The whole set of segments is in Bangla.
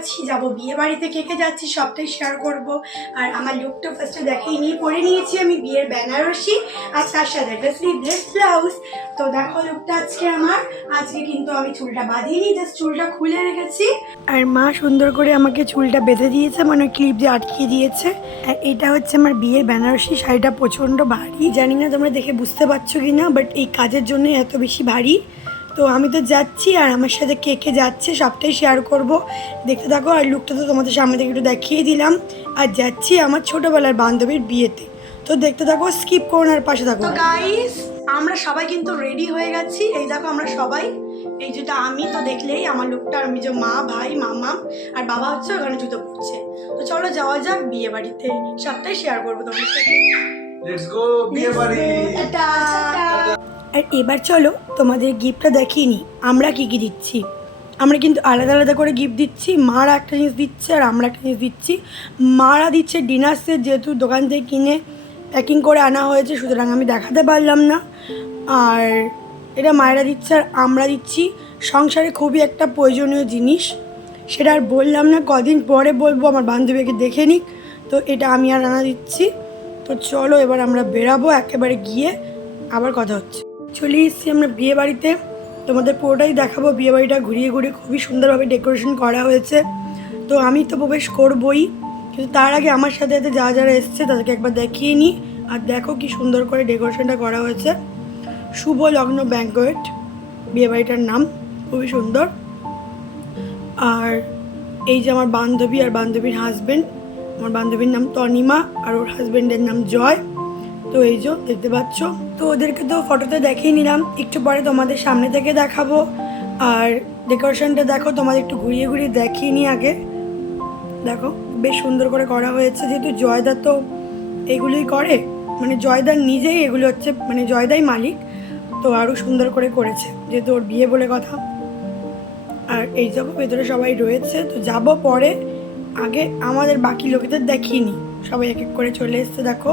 যাচ্ছি, যাব বিয়ে বাড়িতে, কে কে যাচ্ছি সবটাই শেয়ার করব। আর আমার লুকটা ফার্স্টে দেখেই নিয়ে পরে নিয়েছি আমি বিয়ের বেনারসি, আর তার সাথে একটা স্লিভলেস ব্লাউজ। তো দেখো লুকটা আজকে কিন্তু আমি চুলটা বাঁধিনি, জাস্ট চুলটা খুলে রেখেছি। আর মা সুন্দর করে আমাকে চুলটা বেঁধে দিয়েছে, মানে ক্লিপ দিয়ে আটকিয়ে দিয়েছে। আর এটা হচ্ছে আমার বিয়ের বেনারসি শাড়িটা, প্রচণ্ড ভারী। জানি না তোমরা দেখে বুঝতে পারছো কি না, বাট এই কাজের জন্য এত বেশি ভারী। তো আমি তো যাচ্ছি, আর আমার সাথে কে কে যাচ্ছে সবটাই শেয়ার করব, দেখতে থাকো। আর লুকটা তো তোমাদের সামনে থেকে একটু দেখিয়ে দিলাম। আর যাচ্ছি আমার ছোটোবেলার বান্ধবীর বিয়েতে, তো দেখতে থাকো, স্কিপ করো না, আর পাশে থাকো। তো গাইস, আমরা সবাই কিন্তু রেডি হয়ে গেছি। এই দেখো আমরা সবাই, এই যেটা আমি তো দেখলেই আমার লুকটা। আমি যে মা, ভাই, মামা আর বাবা হচ্ছে ওখানে জুতো পড়ছে। তো চলো যাওয়া যাক বিয়ে বাড়িতে, সবটাই শেয়ার করবো তোমার সাথে। লেটস গো বিয়ে বাড়ি। আর এবার চলো তোমাদের গিফটটা দেখিয়ে নিই, আমরা কি কি দিচ্ছি। আমরা কিন্তু আলাদা আলাদা করে গিফট দিচ্ছি। মারা একটা জিনিস দিচ্ছে আর আমরা একটা জিনিস দিচ্ছি। মারা দিচ্ছে ডিনার সেট, যেহেতু দোকান থেকে কিনে প্যাকিং করে আনা হয়েছে, সুতরাং আমি দেখাতে পারলাম না। আর এটা মায়েরা দিচ্ছে, আর আমরা দিচ্ছি সংসারে খুবই একটা প্রয়োজনীয় জিনিস, সেটা আর বললাম না, কদিন পরে বলবো, আমার বান্ধবীকে দেখে নিক। তো এটা আমি আর আনা দিচ্ছি। তো চলো এবার আমরা বেরাবো, একেবারে গিয়ে আবার কথা হচ্ছে। চলে এসেছি আমরা বিয়ে বাড়িতে, তোমাদের পুরোটাই দেখাবো। বিয়ে বাড়িটা ঘুরিয়ে ঘুরিয়ে খুবই সুন্দরভাবে ডেকোরেশন করা হয়েছে। তো আমি তো প্রবেশ করবই, কিন্তু তার আগে আমার সাথে সাথে যারা যারা এসছে তাদেরকে একবার দেখিয়ে নিই। আর দেখো কি সুন্দর করে ডেকোরেশনটা করা হয়েছে। শুভ লগ্ন ব্যাঙ্কোয়েট বিয়ে বাড়িটার নাম, খুবই সুন্দর। আর এই যে আমার বান্ধবী আর বান্ধবীর হাজব্যান্ড, আমার বান্ধবীর নাম তনিমা আর ওর হাজব্যান্ডের নাম জয়। তো এই যে দেখতে পাচ্ছ। তো ওদেরকে তো ফটোতে দেখিয়ে নিলাম, একটু পরে তোমাদের সামনে থেকে দেখাবো। আর ডেকোরেশনটা দেখো, তোমাদের একটু ঘুরিয়ে ঘুরিয়ে দেখিয়ে নিই আগে। দেখো বেশ সুন্দর করে করা হয়েছে, যেহেতু জয়দা তো এগুলোই করে, মানে জয়দার নিজেই এগুলো হচ্ছে, মানে জয়দাই মালিক, তো আরও সুন্দর করে করেছে যেহেতু ওর বিয়ে বলে কথা। আর এই দেখো ভেতরে সবাই রয়েছে, তো যাব পরে, আগে আমাদের বাকি লোকেদের দেখিয়ে নিই। সবাই এক এক করে চলে এসছে। দেখো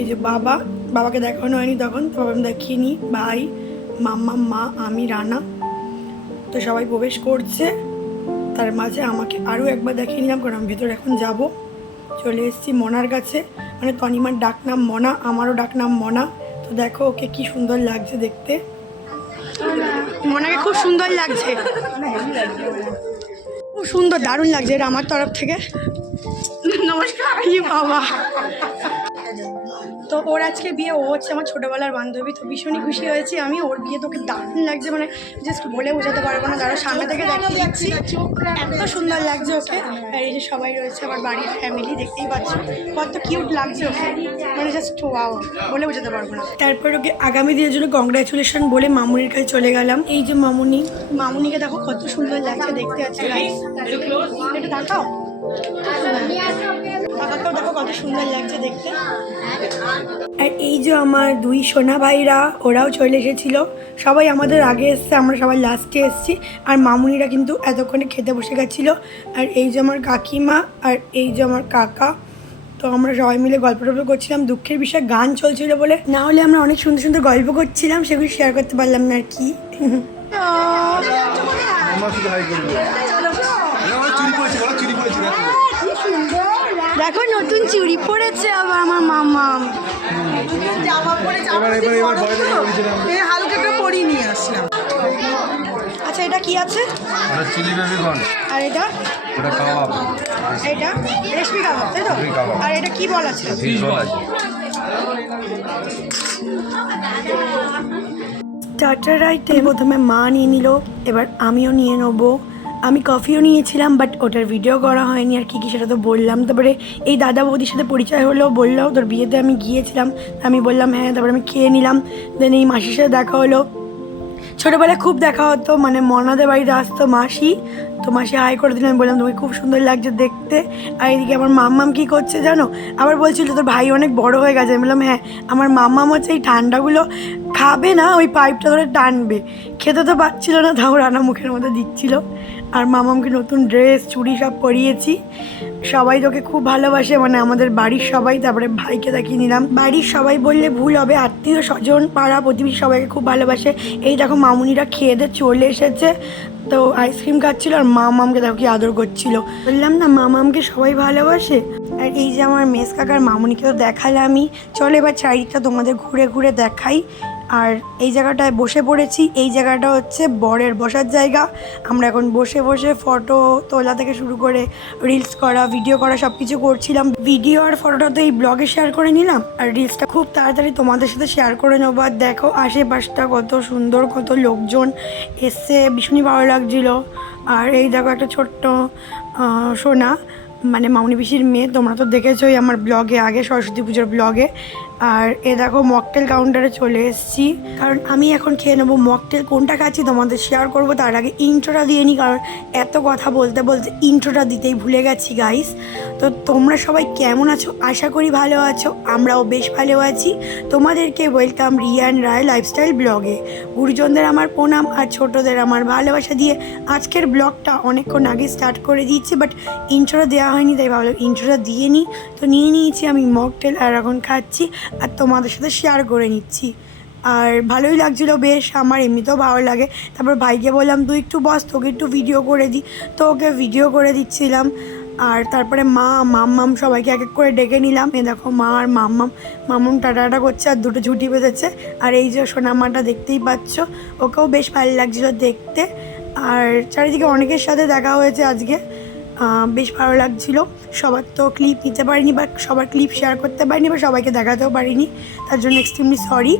এই যে বাবাকে দেখানো হয়নি তখন, তো বাবা দেখিয়ে নিই, ভাই, মাম্মা, মা, আমি, রানা। তো সবাই প্রবেশ করছে, তার মাঝে আমাকে আরও একবার দেখিয়ে নিলাম, কারণ আমি ভেতরে এখন যাব। চলে এসেছি মনার কাছে, মানে তনিমার ডাক নাম মনা, আমারও ডাক নাম মনা। তো দেখো ওকে কি সুন্দর লাগছে দেখতে, মনাকে খুব সুন্দর লাগছে, খুব সুন্দর, দারুণ লাগছে। এটা আমার তরফ থেকে নমস্কার। বাবা, তো ওর আজকে বিয়ে, ও হচ্ছে আমার ছোটোবেলার বান্ধবী, তো ভীষণই খুশি হয়েছি আমি। ওর বিয়ে তোকে দারুণ লাগছে, মানে জাস্ট বলে বোঝাতে পারবো না। তারা সামনে থেকে দেখিয়ে দিচ্ছি, এত সুন্দর লাগছে ওকে। আর এই যে সবাই রয়েছে আমার বাড়ির ফ্যামিলি, দেখতেই পাচ্ছ কত কিউট লাগছে ওকে, মানে জাস্ট ওয়াও, বলে বোঝাতে পারবো না। তারপর ওকে আগামী দিনের জন্য কংগ্রাচুলেশন বলে মামুনির কাছে চলে গেলাম। এই যে মামুনিকে দেখো কত সুন্দর লাগছে দেখতে। আছে এটা দেখাও, দেখো কত সুন্দর লাগছে দেখতে। আর এই যে আমার দুই সোনা ভাইরা, ওরাও চলে এসেছিলো। সবাই আমাদের আগে এসছে, আমরা সবাই লাস্টে এসেছি। আর মামুনিরা কিন্তু এতক্ষণে খেতে বসে গেছিলো। আর এই যে আমার কাকিমা, আর এই যে আমার কাকা। তো আমরা সবাই মিলে গল্প করছিলাম। দুঃখের বিষয় গান চলছিল বলে, না হলে আমরা অনেক সুন্দর সুন্দর গল্প করছিলাম, সেগুলি শেয়ার করতে পারলাম না আর কি। দেখো নতুন চুড়ি পরেছে আবার আমার মামা। হালকা পরি নিয়ে আসলাম। আচ্ছা এটা কি আছে? Chilli baby corn. আর এটা? ওটা কাবাব। এটা রেশমি কাবাব, তাই তো? আর এটা কি বল আছে? ফিশ বল আছে। স্টার্টার আইটে প্রথমে মা নিয়ে নিল, এবার আমিও নিয়ে নেবো। আমি কফিও নিয়েছিলাম, বাট ওটার ভিডিও করা হয়নি আর কি সেটা তো বললাম। তারপরে এই দাদা বৌদির সাথে পরিচয় হলো, বললো তোর বিয়েতে আমি গিয়েছিলাম, আমি বললাম হ্যাঁ। তারপরে আমি খেয়ে নিলাম। দেন এই মাসির সাথে দেখা হলো, ছোটোবেলায় খুব দেখা হতো, মানে মনাদের বাড়িতে আসতো মাসি, তো মাসি হাই করে দিলাম, আমি বললাম তোমাকে খুব সুন্দর লাগছে দেখতে। আর এদিকে আমার মাম্মাম কী করছে জানো, আবার বলছিল তোর ভাই অনেক বড় হয়ে গেছে। আমি বললাম হ্যাঁ, আমার মাম্মাম হচ্ছে এই ঠান্ডাগুলো খাবে না, ওই পাইপটা ধরে টানবে, খেতে তো পাচ্ছিল না, তাও রান্না মুখের মধ্যে দিচ্ছিল। আর মামামকে নতুন ড্রেস চুড়ি সব পরিয়েছি। সবাই তোকে খুব ভালোবাসে, মানে আমাদের বাড়ির সবাই। তারপরে ভাইকে দেখিয়ে নিলাম, বাড়ির সবাই বললে ভুল হবে, আত্মীয় স্বজন পাড়া প্রতিবেশী সবাইকে খুব ভালোবাসে। এই দেখো মামুনিরা খেয়ে দিয়ে চলে এসেছে, তো আইসক্রিম খাচ্ছিল। আর মামকে দেখো কি আদর করছিল। বললাম না মামকে সবাই ভালোবাসে। আর এই যে আমার মেস কাকার মামুনিকে তো দেখালামই, চলো এবার চারিদিকটা তোমাদের ঘুরে ঘুরে দেখাই। আর এই জায়গাটায় বসে পড়েছি, এই জায়গাটা হচ্ছে বরের বসার জায়গা। আমরা এখন বসে বসে ফটো তোলা থেকে শুরু করে রিলস করা, ভিডিও করা সব কিছু করছিলাম। ভিডিও আর ফটোটা তো এই ব্লগে শেয়ার করে নিলাম, আর রিলসটা খুব তাড়াতাড়ি তোমাদের সাথে শেয়ার করে নেবো। আর দেখো আশেপাশটা কত সুন্দর, কত লোকজন এসছে, ভীষণই ভালো লাগছিলো। আর এই দেখো একটা ছোট্ট সোনা, মানে মামনি পিসির মেয়ে, তোমরা তো দেখেছোই আমার ব্লগে আগে, সরস্বতী পুজোর ব্লগে। আর এ দেখো মকটেল কাউন্টারে চলে এসেছি, কারণ আমি এখন খেয়ে নেবো মকটেল। কোনটা খাচ্ছি তোমাদের শেয়ার করবো, তার আগে ইন্ট্রোটা দিয়ে নিই, কারণ এত কথা বলতে বলতে ইন্ট্রোটা দিতেই ভুলে গেছি গাইস। তো তোমরা সবাই কেমন আছো? আশা করি ভালো আছো, আমরাও বেশ ভালো আছি। তোমাদেরকে ওয়েলকাম রিয়ান রায় লাইফস্টাইল ব্লগে। গুরুজনদের আমার প্রণাম আর ছোটদের আমার ভালোবাসা দিয়ে আজকের ব্লগটা অনেকক্ষণ আগে স্টার্ট করে দিয়েছি, বাট ইন্ট্রোটা দেওয়া হয়নি, তাই ভালো ইন্ট্রোটা দিয়ে নিই। তো নিয়ে নিয়েছি আমি মকটেল, আর এখন খাচ্ছি আর তোমাদের সাথে শেয়ার করে নিচ্ছি। আর ভালোই লাগছিলো বেশ, আমার এমনিতেও ভালো লাগে। তারপর ভাইকে বললাম তুই একটু বস, তোকে একটু ভিডিও করে দিই, তো ওকে ভিডিও করে দিচ্ছিলাম। আর তারপরে মাম্মাম সবাইকে এক এক করে ডেকে নিলাম। এ দেখো মা আর মাম্মাম টাটা করছে, আর দুটো ঝুঁটি বেঁধেছে। আর এই যে সোনামাটা দেখতেই পাচ্ছ, ওকেও বেশ ভালো লাগছিলো দেখতে। আর চারিদিকে অনেকের সাথে দেখা হয়েছে আজকে, বেশ ভালো লাগছিলো। সবার তো ক্লিপ নিতে পারিনি, বা সবার ক্লিপ শেয়ার করতে পারিনি, বা সবাইকে দেখাতেও পারিনি, তার জন্য এক্সট্রিমলি সরি।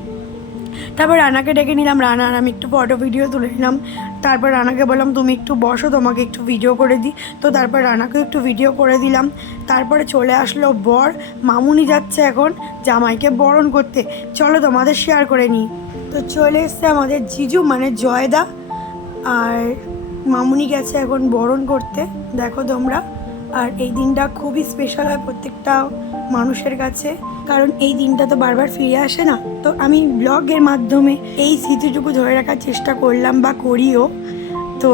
তারপর রানাকে ডেকে নিলাম, রানা আর আমি একটু ফটো ভিডিও তুলে নিলাম। তারপর রানাকে বললাম তুমি একটু বসো, তোমাকে একটু ভিডিও করে দিই। তো তারপর রানাকেও একটু ভিডিও করে দিলাম। তারপরে চলে আসলো বর, মামুনি যাচ্ছে এখন জামাইকে বরণ করতে, চলো তোমাদের শেয়ার করে নিই। তো চলে এসছে আমাদের জিজু মানে জয়দা, আর মামুনি গেছে এখন বরণ করতে, দেখো তোমরা। আর এই দিনটা খুবই স্পেশাল হয় প্রত্যেকটা মানুষের কাছে, কারণ এই দিনটা তো বারবার ফিরে আসে না। তো আমি ব্লগের মাধ্যমে এই স্মৃতিটুকু ধরে রাখার চেষ্টা করলাম বা করিও। তো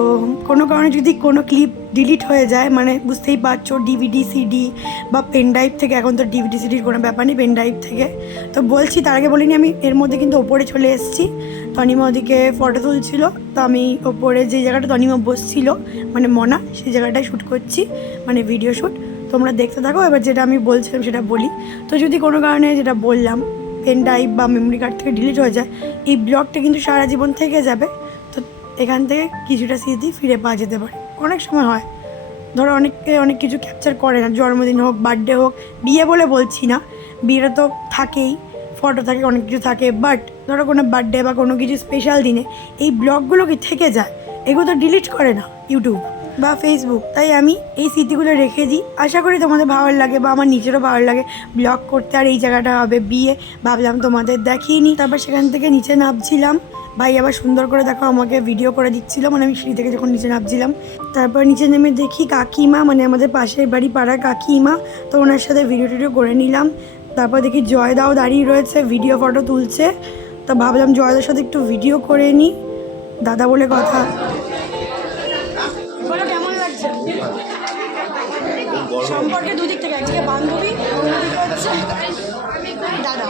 কোনো কারণে যদি কোনো ক্লিপ ডিলিট হয়ে যায়, মানে বুঝতেই পারছো ডিভিডি সিডি বা পেন ড্রাইভ থেকে, এখন তো ডিভিডি সিডির কোনো ব্যাপার নেই, পেন ড্রাইভ থেকে। তো বলছি তার আগে বলিনি, আমি এর মধ্যে কিন্তু ওপরে চলে এসেছি। তনিমা ওদিকে ফটো তুলছিল, তো আমি ওপরে যে জায়গাটা তনিমা বসছিল মানে মনা, সেই জায়গাটায় শ্যুট করছি, মানে ভিডিও শ্যুট। তোমরা দেখতে থাকো। এবার যেটা আমি বলছিলাম সেটা বলি। তো যদি কোনো কারণে যেটা বললাম পেন ড্রাইভ বা মেমোরি কার্ড থেকে ডিলিট হয়ে যায়, এই ব্লগটা কিন্তু সারা জীবন থেকে যাবে। তো এখান থেকে কিছুটা স্মৃতি ফিরে পাওয়া যেতে পারে। অনেক সময় হয়, ধরো অনেকে অনেক কিছু ক্যাপচার করে না, জন্মদিন হোক, বার্থডে হোক, বিয়ে বলে বলছি না, বিয়েটা তো থাকেই, ফটো থাকে, অনেক কিছু থাকে, বাট ধরো কোনো বার্থডে বা কোনো কিছু স্পেশাল দিনে এই ব্লগগুলো কি থেকে যায়, এগুলো তো ডিলিট করে না ইউটিউব বা ফেসবুক। তাই আমি এই স্মৃতিগুলো রেখে দিই। আশা করি তোমাদের ভালো লাগে, বা আমার নিজেরও ভালো লাগে ব্লগ করতে। আর এই জায়গাটা হবে বিয়ে, ভাবলাম তোমাদের দেখিয়ে নিই। তারপর সেখান থেকে নিচে নামছিলাম, ভাই আবার সুন্দর করে দেখো আমাকে ভিডিও করে দিচ্ছিলো, মানে আমি সিঁড়ি থেকে যখন নিচে নামছিলাম। তারপর নিচে নেমে দেখি কাকিমা, মানে আমাদের পাশের বাড়ি পাড়ার কাকিমা, তো ওনার সাথে ভিডিও টিডিও করে নিলাম। তারপর দেখি জয়দাও দাঁড়িয়ে রয়েছে, ভিডিও ফটো তুলছে। তো ভাবলাম জয়দার সাথে একটু ভিডিও করে নিই, দাদা বলে কথা। কেমন লাগছে সম্পর্কে দুদিক থেকে, একদিকে বান্ধবী, দাদা।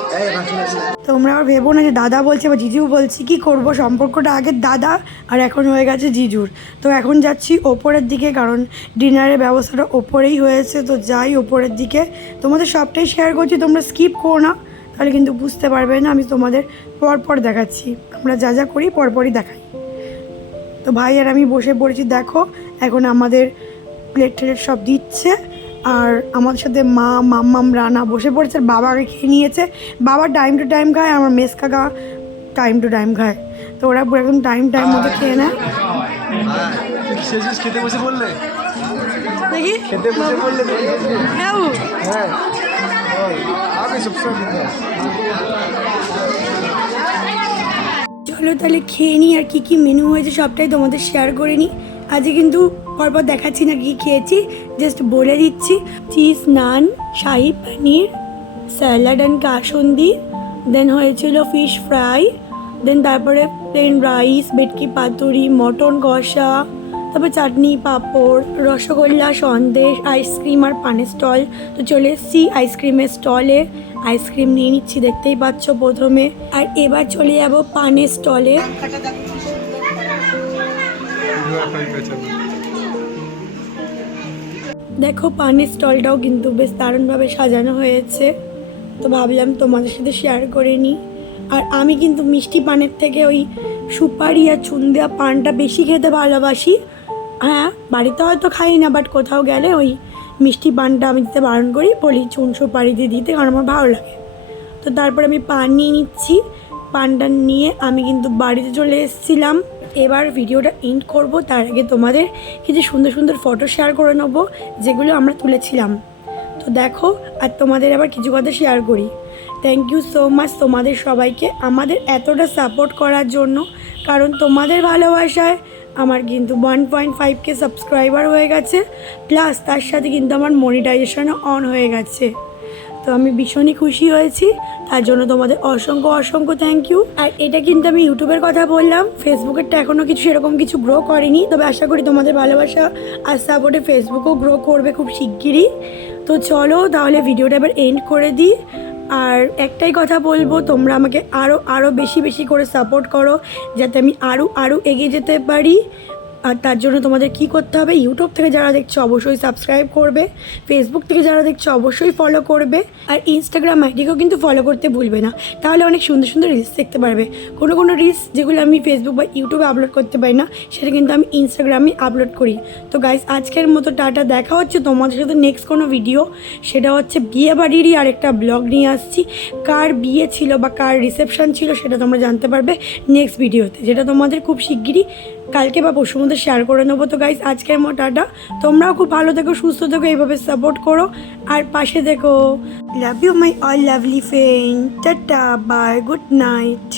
তোমরা আবার ভেবো না যে দাদা বলছে বা জিজু বলছি, কি করব, সম্পর্কটা আগে দাদা আর এখন হয়ে গেছে জিজুর। তো এখন যাচ্ছি ওপরের দিকে, কারণ ডিনারের ব্যবস্থাটা ওপরেই হয়েছে। তো যাই ওপরের দিকে, তোমাদের সবটাই শেয়ার করছি, তোমরা স্কিপ করো না, তাহলে কিন্তু বুঝতে পারবে না। আমি তোমাদের পরপর দেখাচ্ছি, আমরা যা যা করি পরপরই দেখাই। তো ভাই আর আমি বসে পড়েছি, দেখো এখন আমাদের প্লেট টেলেট সব দিচ্ছে। আর আমাদের সাথে মাম্মাম রানা বসে পড়েছে, আর বাবাকে খেয়ে নিয়েছে। বাবা টাইম টু টাইম খায়, আমার মেস কাকা টাইম টু টাইম খায়। তো ওরা পুরো একদম টাইম মতো খেয়ে নেয়। খেতে বসে বললে দেখি খেতে বসে বললে হ্যাঁ হ্যাঁ আমি সবসময় চলো তাহলে খেয়ে নিই, আর কী মেনু হয়েছে সবটাই তোমাদের শেয়ার করে নিই। আজকে কিন্তু পরপর দেখাচ্ছি না কী খেয়েছি, জাস্ট বলে দিচ্ছি। Cheese naan, shahi paneer, salad and kasundi, then হয়েছিল ফিশ ফ্রাই, দেন তারপরে প্লেন রাইস, ভেটকি পাতুরি, মটন কষা, তারপর চাটনি, পাঁপড়, রসগোল্লা, সন্দেশ, আইসক্রিম আর পানের স্টল। তো চলে এসেছি আইসক্রিমের স্টলে, আইসক্রিম নিয়ে নিচ্ছি, দেখতেই পাচ্ছ প্রথমে। আর এবার চলে যাব পানের স্টলে। দেখো পানের স্টলটাও কিন্তু বেশ দারুণভাবে সাজানো হয়েছে, তো ভাবলাম তোমাদের সাথে শেয়ার করে নিই। আর আমি কিন্তু মিষ্টি পানের থেকে ওই সুপারি আর চুন দেওয়া পানটা বেশি খেতে ভালোবাসি। হ্যাঁ, বাড়িতে হয়তো খাই না, বাট কোথাও গেলে ওই মিষ্টি পানটা আমি দিতে বারণ করি, বলি চুন সুপারি দিয়ে দিতে, কারণ আমার ভালো লাগে। তো তারপর আমি পান নিয়ে নিচ্ছি। পানটা নিয়ে আমি কিন্তু বাড়িতে চলে এসেছিলাম। এবার ভিডিওটা এন্ড করব, তার আগে তোমাদের কিছু সুন্দর সুন্দর ফটো শেয়ার করে নেবো যেগুলো আমরা তুলেছিলাম। তো দেখো, আর তোমাদের আবার কিছু কথা শেয়ার করি। থ্যাংক ইউ সো মাচ তোমাদের সবাইকে আমাদের এতটা সাপোর্ট করার জন্য, কারণ তোমাদের ভালোবাসায় আমার কিন্তু 1.5K সাবস্ক্রাইবার হয়ে গেছে, প্লাস তার সাথে কিন্তু আমার মনিটাইজেশনও অন হয়ে গেছে। তো আমি ভীষণই খুশি হয়েছি, তার জন্য তোমাদের অসংখ্য অসংখ্য থ্যাংক ইউ। আর এটা কিন্তু আমি ইউটিউবের কথা বললাম, ফেসবুকেরটা এখনও কিছু সেরকম কিছু গ্রো করেনি, তবে আশা করি তোমাদের ভালোবাসা আর সাপোর্টে ফেসবুকও গ্রো করবে খুব শিগগিরই। তো চলো তাহলে ভিডিওটা এবার এন্ড করে দিই। আর একটাই কথা বলবো, তোমরা আমাকে আরও বেশি বেশি করে সাপোর্ট করো, যাতে আমি আরও এগিয়ে যেতে পারি। আর তার জন্য তোমাদের কি করতে হবে, ইউটিউব থেকে যারা দেখছো অবশ্যই সাবস্ক্রাইব করবে, ফেসবুক থেকে যারা দেখছো অবশ্যই ফলো করবে, আর ইনস্টাগ্রাম আইডিকেও কিন্তু ফলো করতে ভুলবে না, তাহলে অনেক সুন্দর সুন্দর রিলস দেখতে পারবে। কোনো রিলস যেগুলো আমি ফেসবুক বা ইউটিউবে আপলোড করতে পারি না, সেটা কিন্তু আমি ইনস্টাগ্রামে আপলোড করি। তো গাইস, আজকের মতো টাটা, দেখা হচ্ছে তোমাদের সাথে নেক্সট কোনো ভিডিও। সেটা হচ্ছে বিয়ে বাড়িরই আরেকটা ব্লগ নিয়ে আসছি। কার বিয়ে ছিল বা কার রিসেপশন ছিল সেটা তোমরা জানতে পারবে নেক্সট ভিডিওতে, যেটা তোমাদের খুব শিগগিরই কালকে বা পরশুর মধ্যে শেয়ার করে নেবো। তো গাইস, আজকের মতো টাটা, তোমরাও খুব ভালো থেকো, সুস্থ থেকো, এইভাবে সাপোর্ট করো আর পাশে থেকো। Love you my all lovely friend, tata, bye, good night.